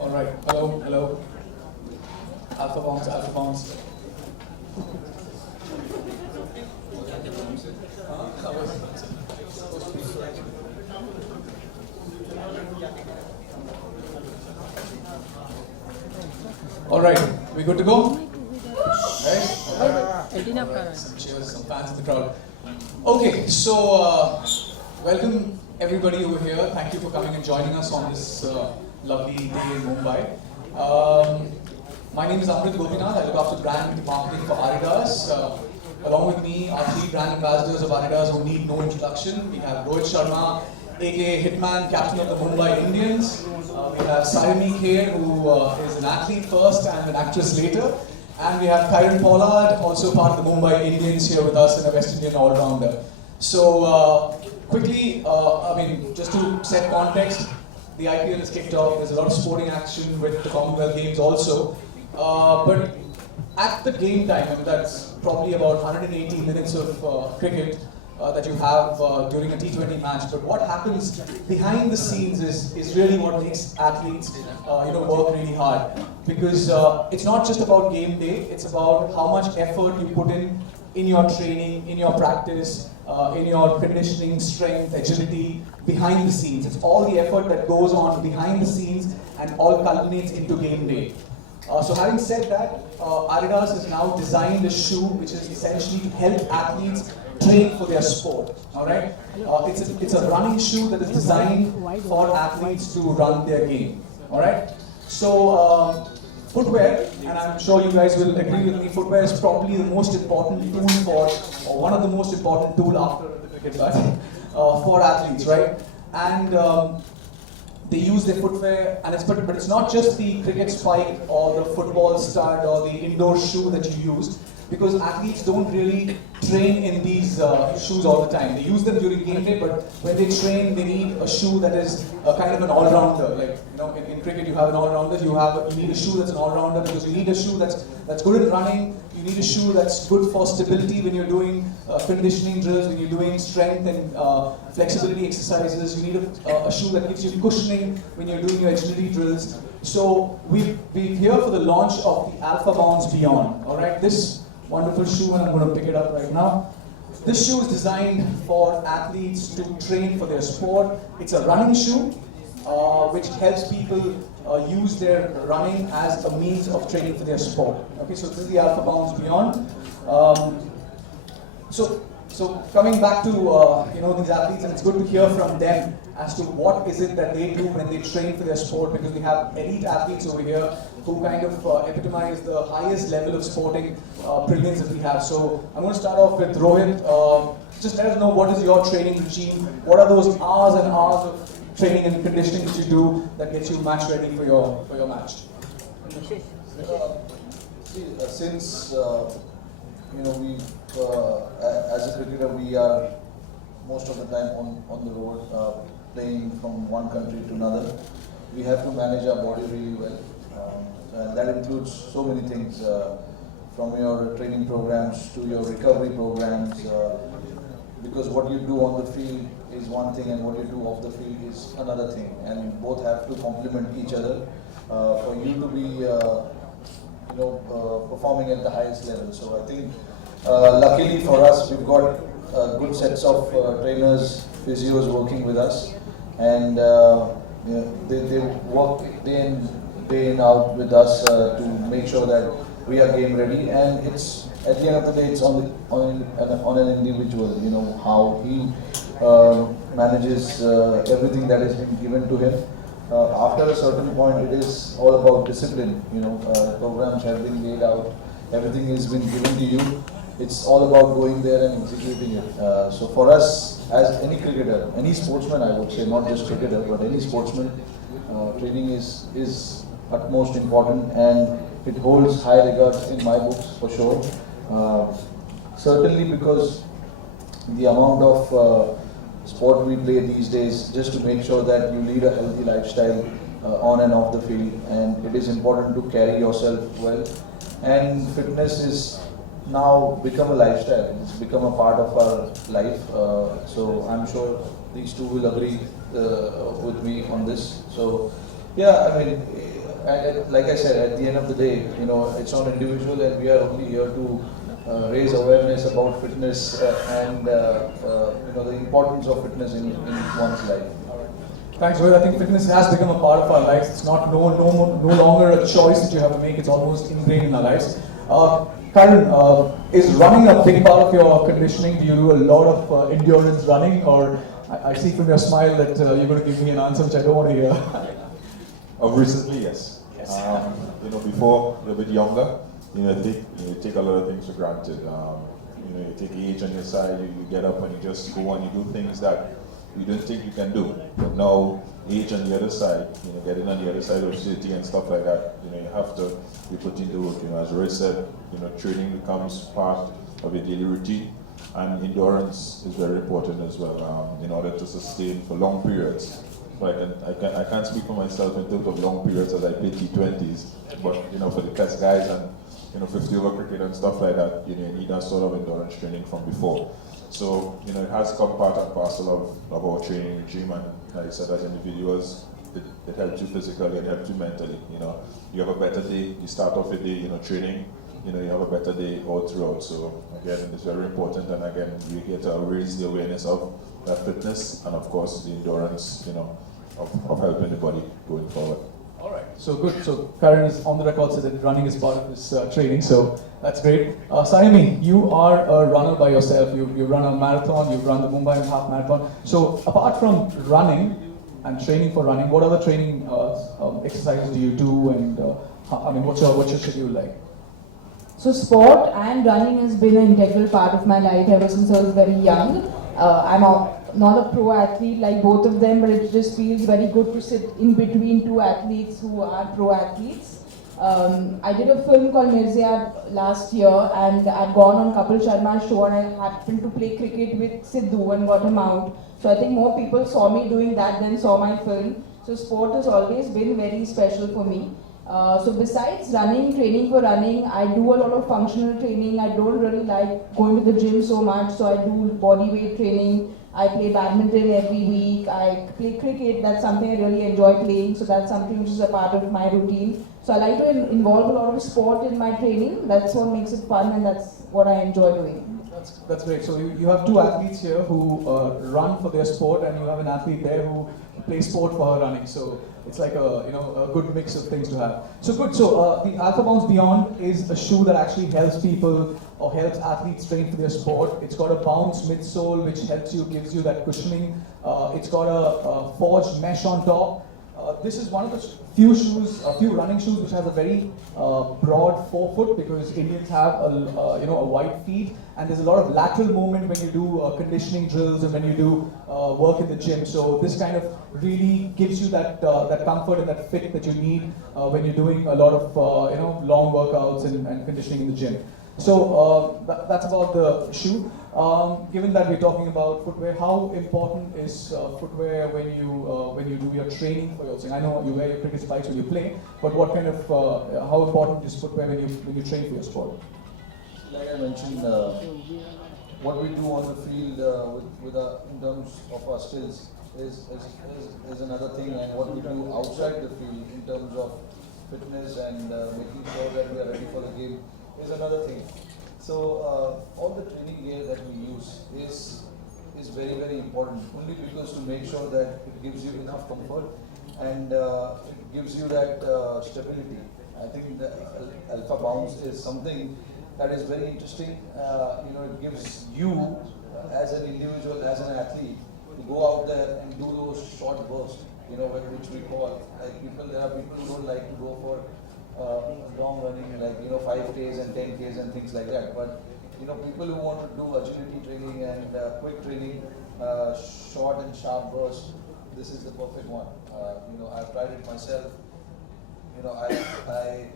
Alright, hello. AlphaBounce. Alright, we good to go? Right? Some cheers, some fans in the crowd. Okay, so welcome everybody over here. Thank you for coming and joining us on this lovely day in Mumbai. My name is Amrit Gopinath. I look after brand marketing for Adidas. Along with me are three brand ambassadors of Adidas who need no introduction. We have Rohit Sharma, aka Hitman, captain of the Mumbai Indians. We have Saiyami Kher, who is an athlete first and an actress later. And we have Kieron Pollard, also part of the Mumbai Indians, here with us and a West Indian all-rounder. So quickly, just to set context, the IPL is kicked off. There's a lot of sporting action with the Commonwealth Games also. But at the game time, and that's probably about 180 minutes of cricket that you have during a T20 match. But what happens behind the scenes is really what makes athletes work really hard. Because it's not just about game day, it's about how much effort you put in your training, in your practice, in your conditioning, strength, agility, behind the scenes. It's all the effort that goes on behind the scenes and all culminates into game day. So having said that, Adidas has now designed a shoe which is essentially to help athletes train for their sport. All right, it's a running shoe that is designed for athletes to run their game. All right, so footwear, and I'm sure you guys will agree with me, footwear is probably the most important tool or one of the most important tool after the cricket bat for athletes, right? And they use their footwear, and but it's not just the cricket spike or the football stud or the indoor shoe that you use, because athletes don't really train in these shoes all the time. They use them during game day, but when they train, they need a shoe that is kind of an all-rounder. Like in cricket, you have an all-rounder. You need a shoe that's an all-rounder because you need a shoe that's good at running. You need a shoe that's good for stability when you're doing conditioning drills, when you're doing strength and flexibility exercises. You need a shoe that gives you cushioning when you're doing your agility drills. So we're here for the launch of the AlphaBounce Beyond. All right, this wonderful shoe, and I'm going to pick it up right now. This shoe is designed for athletes to train for their sport. It's a running shoe, which helps people use their running as a means of training for their sport. Okay, so this is the AlphaBounce Beyond. So coming back to these athletes, and it's good to hear from them as to what is it that they do when they train for their sport, because we have elite athletes over here who kind of epitomize the highest level of sporting brilliance that we have. So I'm going to start off with Rohit. Just let us know, what is your training regime? What are those hours and hours of training and conditioning that you do that gets you match ready for your match? Since we as a cricketer, we are most of the time on the road, playing from one country to another. We have to manage our body really well, and that includes so many things, from your training programs to your recovery programs, because what you do on the field is one thing and what you do off the field is another thing, and both have to complement each other for you to be performing at the highest level. So I think luckily for us, we've got good sets of trainers, physios working with us, and they work day in out with us to make sure that we are game ready. And it's at the end of the day, it's on an individual, how he manages everything that has been given to him. After a certain point, it is all about discipline. Programs have been laid out, everything has been given to you. It's all about going there and executing it. So for us, as any cricketer, any sportsman, I would say, not just cricketer, but any sportsman, Training is utmost important, and it holds high regards in my books for sure. Certainly because the amount of sport we play these days, just to make sure that you lead a healthy lifestyle on and off the field, and it is important to carry yourself well. And fitness is now become a lifestyle. It's become a part of our life. So I'm sure these two will agree with me on this. So yeah, I mean, like I said, at the end of the day, you know, it's not individual, and we are only here to raise awareness about fitness and you know, the importance of fitness in one's life. Thanks, Rohit. I think fitness has become a part of our lives. It's not no longer a choice that you have to make. It's almost ingrained in our lives. Kieron, is running a big part of your conditioning? Do you do a lot of endurance running, or I see from your smile that you're going to give me an answer which I don't want to hear. Recently, yes. You know, before a little bit younger, you know, you take a lot of things for granted. You know, you take age on your side. You get up and you just go and you do things that you didn't think you can do. But now, age on the other side, you know, getting on the other side of city and stuff like that, you know, you have to be putting the work. You know, as Rohit said, you know, training becomes part of your daily routine, and endurance is very important as well in order to sustain for long periods. So I can't speak for myself in terms of long periods as I play T20s, but you know, for the test guys and you know 50 over cricket and stuff like that, you know, you need that sort of endurance training from before. So you know, it has come part and parcel of our training regime, and like I said, as individuals, it helps you physically, it helps you mentally. You know, you have a better day. You start off your day, you know, training. You know, you have a better day all throughout. So again, it's very important, and again, we get to raise the awareness of that fitness, and of course, the endurance, you know, of helping the body going forward. All right, so good. So Kieron is on the record said that running is part of his training, so that's great. Saiyami, you are a runner by yourself. You run a marathon, you've run the Mumbai half marathon. So apart from running and training for running, what other training exercises do you do, and I mean, what's your schedule like? So sport and running has been an integral part of my life ever since I was very young. I'm not a pro athlete like both of them, but it just feels very good to sit in between two athletes who are pro athletes. I did a film called Mirzayat last year, and I'd gone on Kapil Sharma's show, and I happened to play cricket with Sidhu and got him out. So I think more people saw me doing that than saw my film. So sport has always been very special for me. So besides running, training for running, I do a lot of functional training. I don't really like going to the gym so much, so I do body weight training. I play badminton every week. I play cricket. That's something I really enjoy playing. So that's something which is a part of my routine. So I like to involve a lot of sport in my training. That's what makes it fun, and that's what I enjoy doing. That's great. So you have two athletes here who run for their sport, and you have an athlete there who plays sport for her running. So it's like a good mix of things to have. So good. So the AlphaBounce Beyond is a shoe that actually helps people or helps athletes train for their sport. It's got a bounce midsole which helps you, gives you that cushioning. It's got a forged mesh on top. This is one of the few running shoes which has a very broad forefoot, because Indians have a wide feet, and there's a lot of lateral movement when you do conditioning drills and when you do work in the gym. So this kind of really gives you that comfort and that fit that you need when you're doing a lot of long workouts and conditioning in the gym. So that's about the shoe. Given that we're talking about footwear, how important is footwear when you do your training for your thing? I know you wear your cricket spikes when you play, but what kind of how important is footwear when you train for your sport? Like I mentioned, what we do on the field in terms of our skills is another thing, and what we do outside the field in terms of fitness and making sure that we are ready for the game is another thing. So all the training gear that we use is very, very important, only because to make sure that it gives you enough comfort and it gives you that stability. I think the AlphaBounce is something that is very interesting. It gives you as an individual, as an athlete, to go out there and do those short bursts, which we call, there are people who don't like to go for long running, 5Ks and 10Ks and things like that. But people who want to do agility training and quick training, short and sharp bursts, this is the perfect one. You know, I've tried it myself. You know, I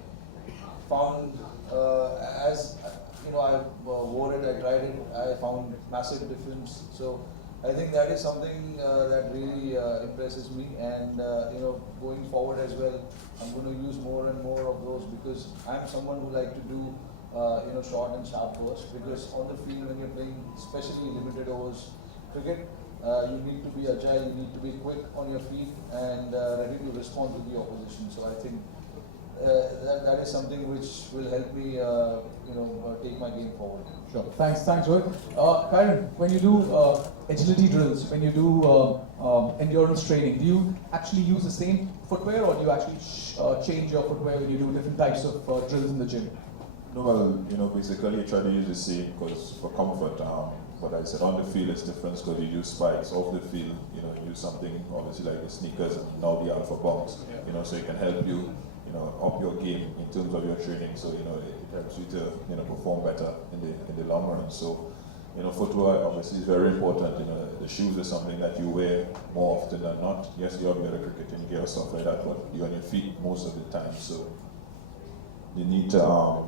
found as you know, I wore it, I tried it, I found massive difference. So I think that is something that really impresses me, and you know, going forward as well, I'm going to use more and more of those, because I'm someone who like to do you know, short and sharp bursts, because on the field when you're playing, especially limited overs cricket, you need to be agile, you need to be quick on your feet and ready to respond to the opposition. So I think that is something which will help me you know, take my game forward. Sure. Thanks, Rohit. Kieron, when you do agility drills, when you do endurance training, do you actually use the same footwear, or do you actually change your footwear when you do different types of drills in the gym? No, well, you know, basically you try to use the same because for comfort. But I said on the field it's different because you use spikes. Off the field, you know, you use something obviously like the sneakers and now the AlphaBounce. You know, so it can help you, you know, up your game in terms of your training. So you know, it helps you to, you know, perform better in the long run. So, you know, footwear obviously is very important. You know, the shoes is something that you wear more often than not. Yes, you have better cricketing gear, stuff like that, but you're on your feet most of the time. So you need to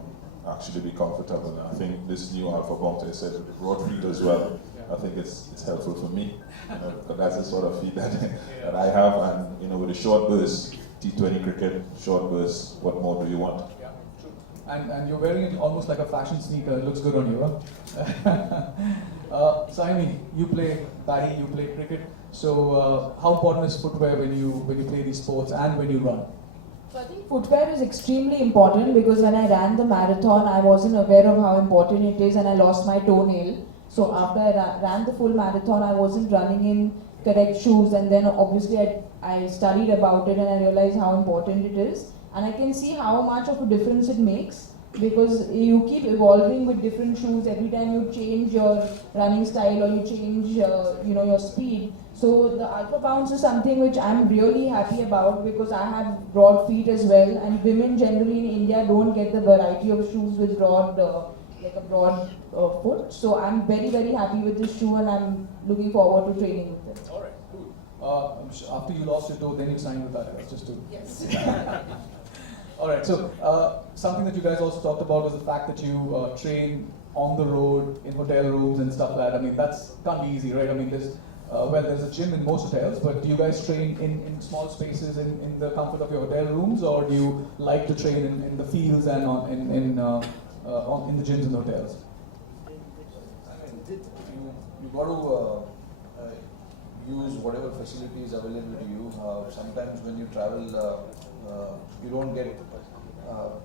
actually be comfortable. And I think this new AlphaBounce, I said, with broad feet as well, I think it's helpful for me. You know, because that's the sort of feet that I have. And you know, with the short bursts, T20 cricket, short bursts, what more do you want? Yeah, true. And you're wearing it almost like a fashion sneaker. It looks good on you, huh? Saiyami, you play batting, you play cricket. So how important is footwear when you play these sports and when you run? So I think footwear is extremely important, because when I ran the marathon, I wasn't aware of how important it is, and I lost my toenail. So after I ran the full marathon, I wasn't running in correct shoes, and then obviously I studied about it and I realized how important it is. And I can see how much of a difference it makes, because you keep evolving with different shoes every time you change your running style or you change you know, your speed. So the AlphaBounce is something which I'm really happy about, because I have broad feet as well, and women generally in India don't get the variety of shoes with broad like a broad foot. So I'm very, very happy with this shoe, and I'm looking forward to training with it. All right, cool. I'm sure after you lost your toe, then you signed with Adidas, just to... Yes. All right, so something that you guys also talked about was the fact that you train on the road, in hotel rooms and stuff like that. I mean, can't be easy, right? I mean, there's a gym in most hotels, but do you guys train in small spaces in the comfort of your hotel rooms, or do you like to train in the fields and in the gyms in the hotels? I mean, you got to use whatever facility is available to you. Sometimes when you travel, you don't get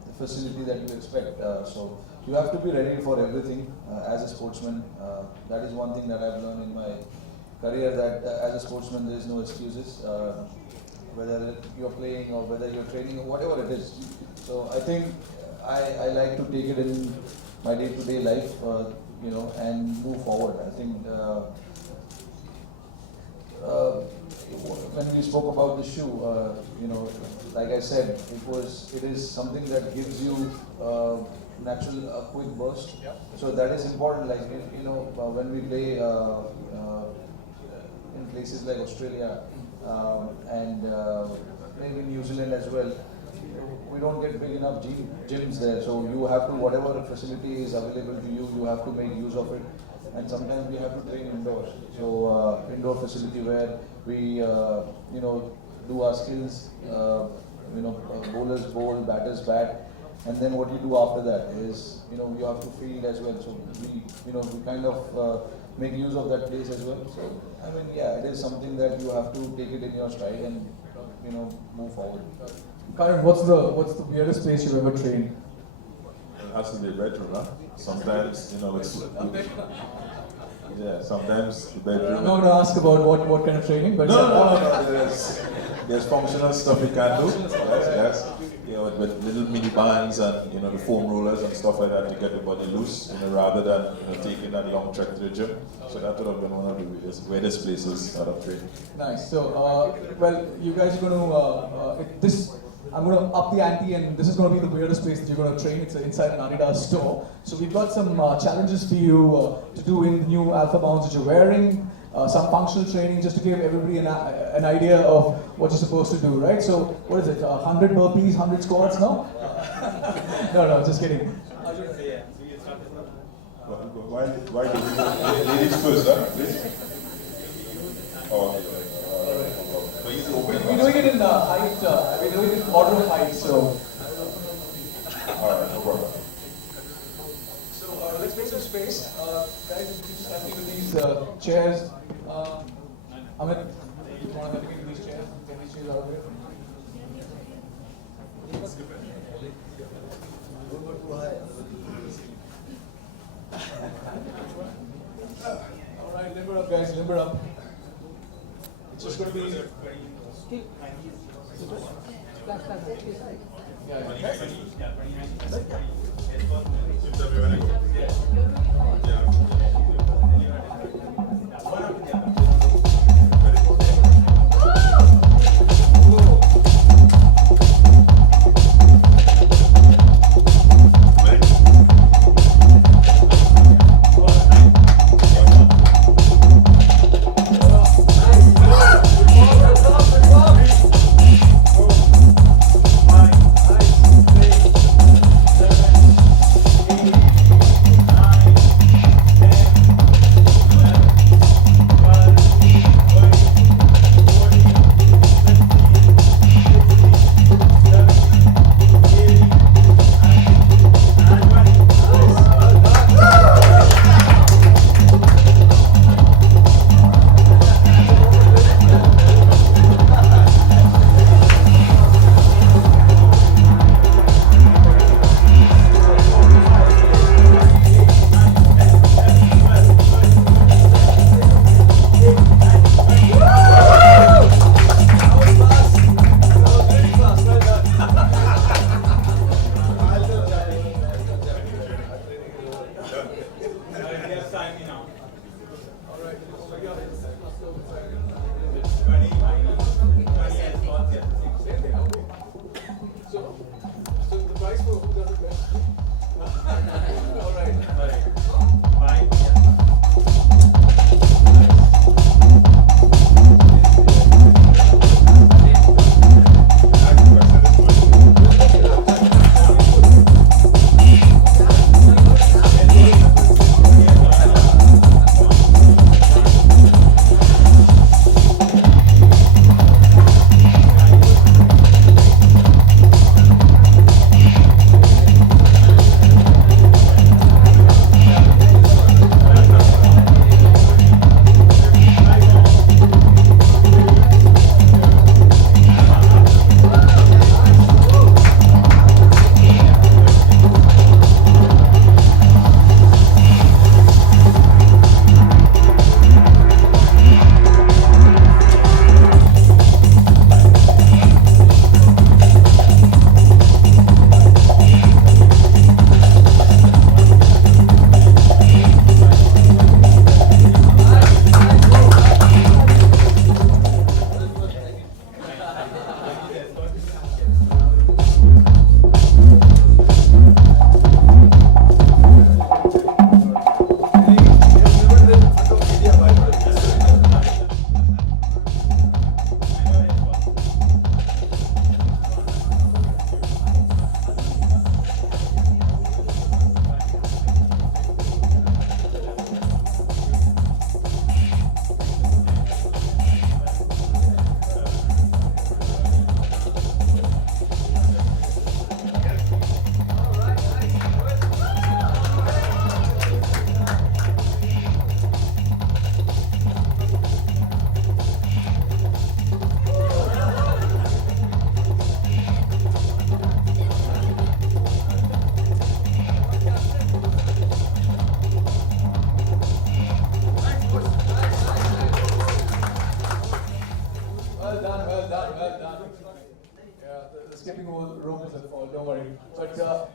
the facility that you expect. So you have to be ready for everything as a sportsman. That is one thing that I've learned in my career, that as a sportsman there is no excuses. Whether you're playing or whether you're training or whatever it is. So I think I like to take it in my day-to-day life, you know, and move forward. I think when we spoke about the shoe, you know, like I said, it is something that gives you natural quick burst. Yeah. So that is important. Like you know, when we play in places like Australia and maybe New Zealand as well, we don't get big enough gyms there. So you have to, whatever facility is available to you, you have to make use of it. And sometimes we have to train indoors. So indoor facility where we you know, do our skills, you know, bowlers bowl, batters bat, and then what you do after that is, you know, you have to field as well. So we kind of make use of that place as well. So I mean, yeah, it is something that you have to take it in your stride and, you know, move forward. Kieron, what's the weirdest place you've ever trained? It has to be a bedroom, huh? Sometimes, you know, it's... Yeah, sometimes the bedroom... I'm not going to ask about what kind of training, but... No. There's functional stuff you can do. Yes. You know, with little mini bands and, you know, the foam rollers and stuff like that to get the body loose, you know, rather than, you know, taking that long trek to the gym. So that would have been one of the weirdest places that I've trained. Nice. So, well, you guys are going to... I'm going to up the ante, and this is going to be the weirdest place that you're going to train. It's inside an Adidas store. So we've got some challenges for you to do in the new AlphaBounce that you're wearing. some functional training just to give everybody an idea of what you're supposed to do, right? So, what is it? 100 burpees, 100 squats? No? No, just kidding. Why do we ladies first, huh? Please? Oh, so he's opening. We're doing it in height, we're doing it in order of height, so. Alright, no problem. So let's make some space. Guys, if you could just help me with these chairs. Amit, you want to help me with these chairs? Get these chairs out of here. Alright, limber up guys, limber up. It's just going to be...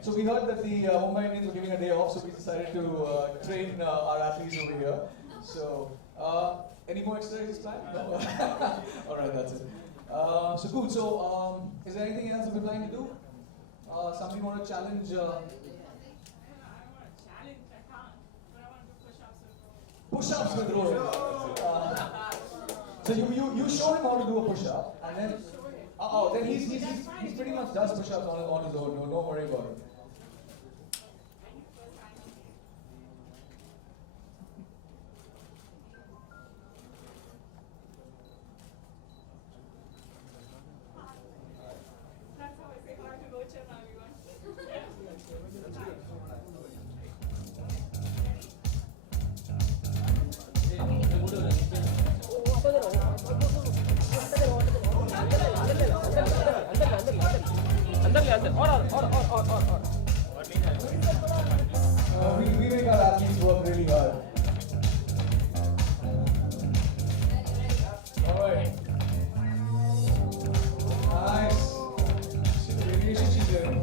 So we heard that the Mumbai Indians were giving a day off, so we decided to train our athletes over here. So, any more exercises planned? No? All right, that's it. So cool. So, is there anything else that we're planning to do? Somebody want to challenge? push-ups with Rohit. So you show him how to do a push-up, and then then he's pretty much does push-ups on his own. No, don't worry about it. That's how I say hi to Rohit Sharma, everyone. We make our athletes work really hard. Alright. Nice. See the variation she's doing.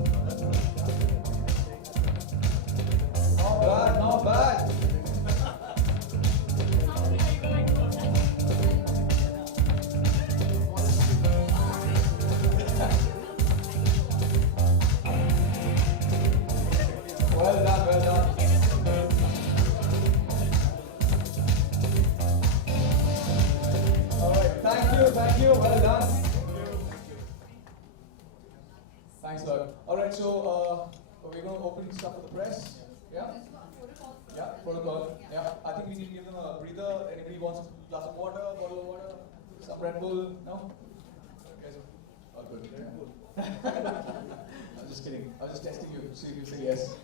Not bad, not bad. Well done, well done. Alright, thank you, well done. Thanks a lot. Alright, so we're going to open stuff for the press. Yeah? Yeah, protocol. Yeah, I think we need to give them a breather. Anybody wants a glass of water, bottle of water, some Red Bull? No? Okay, so, all good. I'm just kidding. I was just testing you to see if you say yes.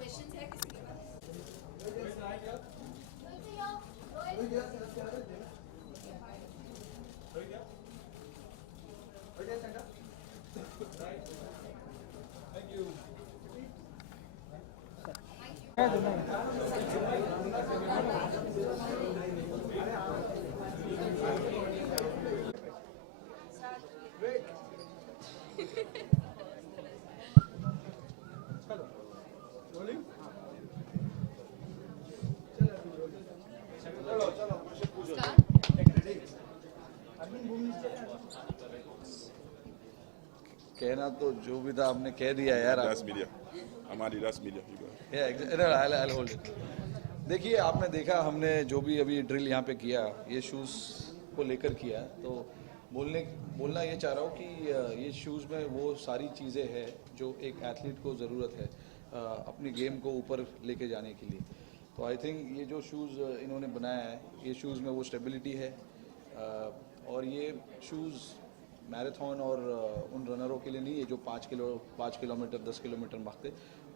Questions है किसी के पास? कहना तो जो भी था आपने कह दिया यार। That's media. हमारी that's media. You go. I'll hold it. देखिए आपने देखा हमने जो भी अभी ड्रिल यहाँ पे किया ये शूज़ को लेकर किया, तो बोलना ये चाह रहा हूँ कि ये शूज़ में वो सारी चीज़ें हैं जो एक एथलीट को ज़रूरत है अपनी गेम को ऊपर लेके जाने के लिए। तो आई थिंक ये जो शूज़ इन्होंने बनाया है ये शूज़ में वो स्टेबिलिटी है और ये शूज़ मैराथन और उन रनरों के लिए नहीं है जो 5 किलोमीटर 10 किलोमीटर भागते,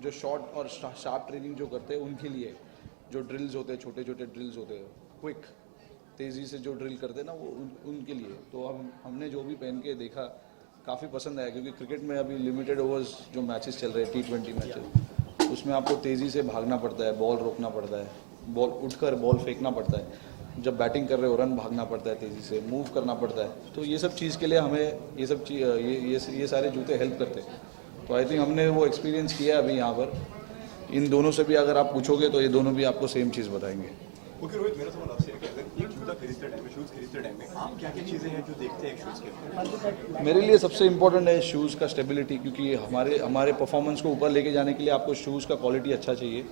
जो शॉर्ट और शार्प ट्रेनिंग जो करते हैं उनके लिए, जो ड्रिल्स होते हैं छोटे छोटे ड्रिल्स होते हैं क्विक तेज़ी से जो ड्रिल करते हैं ना वो उनके लिए। तो हमने जो भी पहन के देखा काफ़ी पसंद आया, क्योंकि क्रिकेट में अभी लिमिटेड ओवर्स जो मैचेस चल रहे हैं T20 मैचेस, उसमें आपको तेज़ी से भागना पड़ता है, बॉल रोकना पड़ता है, बॉल उठकर बॉल फेंकना पड़ता है, जब बैटिंग कर रहे हो रन भागना पड़ता है, तेज़ी से मूव करना पड़ता है। तो ये सब चीज़ के लिए हमें ये सब ये सारे जूते हेल्प करते हैं। तो आई थिंक हमने वो एक्सपीरियंस किया अभी यहाँ पर। इन दोनों से भी अगर आप पूछोगे तो ये दोनों भी आपको सेम चीज़ बताएंगे। ओके रोहित, मेरा सवाल आपसे है कि अगर एक जूता खरीदते टाइम में, शूज़ खरीदते टाइम में आप क्या क्या चीज़ें हैं जो देखते हैं एक शूज़ के? मेरे लिए सबसे इम्पोर्टेंट है शूज़ का स्टेबिलिटी, क्योंकि हमारे परफॉर्मेंस को ऊपर लेके जाने के लिए आपको शूज़ का क्वालिटी अच्छा चाहिए।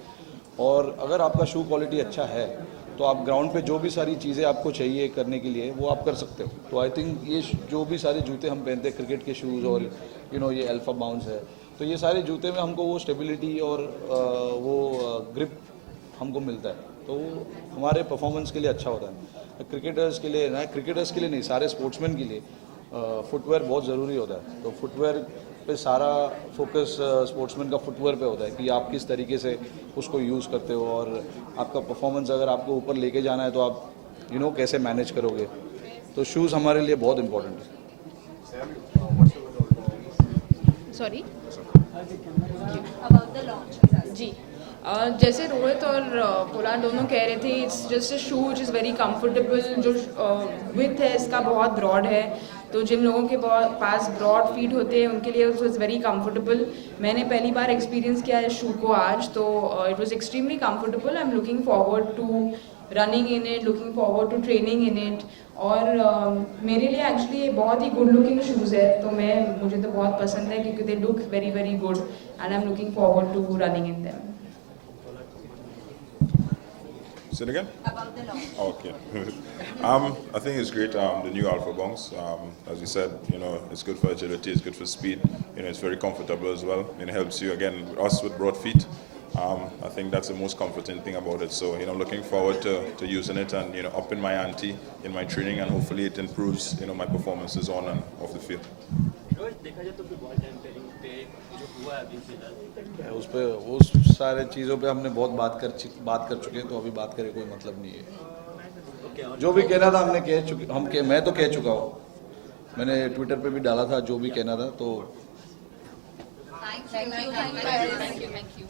और अगर आपका शू क्वालिटी अच्छा है तो आप ग्राउंड पे जो भी सारी चीज़ें आपको चाहिए करने के लिए वो आप कर सकते हो। तो आई थिंक ये जो भी सारे जूते हम पहनते हैं, क्रिकेट के शूज़ और ये अल्फा बाउंस है, तो ये सारे जूते में हमको वो स्टेबिलिटी और वो ग्रिप हमको मिलता है, तो वो हमारे परफॉर्मेंस के लिए अच्छा होता है। क्रिकेटर्स के लिए नहीं, सारे स्पोर्ट्समैन के लिए फुटवेयर बहुत ज़रूरी होता है। तो फुटवेयर पे सारा फोकस स्पोर्ट्समैन का फुटवेयर पे होता है कि आप किस तरीके से उसको यूज़ करते हो, और आपका परफॉर्मेंस अगर आपको ऊपर लेके जाना है तो आप कैसे मैनेज करोगे। तो शूज़ हमारे लिए बहुत इंपॉर्टेंट है। Sorry About the launch. जी जैसे रोहित और पोलार्ड दोनों कह रहे थे, it's just a shoe which is very comfortable. जो विथ है इसका बहुत ब्रॉड है, तो जिन लोगों के पास ब्रॉड फीट होते हैं उनके लिए इट्स वेरी कंफर्टेबल। मैंने पहली बार एक्सपीरियंस किया है शू को आज, तो it was extremely comfortable. I am looking forward to running in it, looking forward to training in it. और मेरे लिए एक्चुअली बहुत ही गुड लुकिंग शूज़ है, तो मुझे तो बहुत पसंद है क्योंकि they look very very good and I am looking forward to running in them. Say it again? About the launch. Okay. I think it's great. The new AlphaBounce, as you said, it's good for agility, it's good for speed. It's very comfortable as well. It helps you, again, us with broad feet. I think that's the most comforting thing about it. So, looking forward to using it and, upping my ante in my training, and hopefully it improves, my performances on and off the field. देखा जाए तो फिर ball tampering पे जो हुआ है अभी फिलहाल, उस पर वो सारे चीज़ों पे हमने बहुत बात कर चुके हैं, तो अभी बात करे कोई मतलब नहीं है। जो भी कहना था मैं तो कह चुका हूँ, मैंने ट्विटर पे भी डाला था जो भी कहना था। तो Thank you.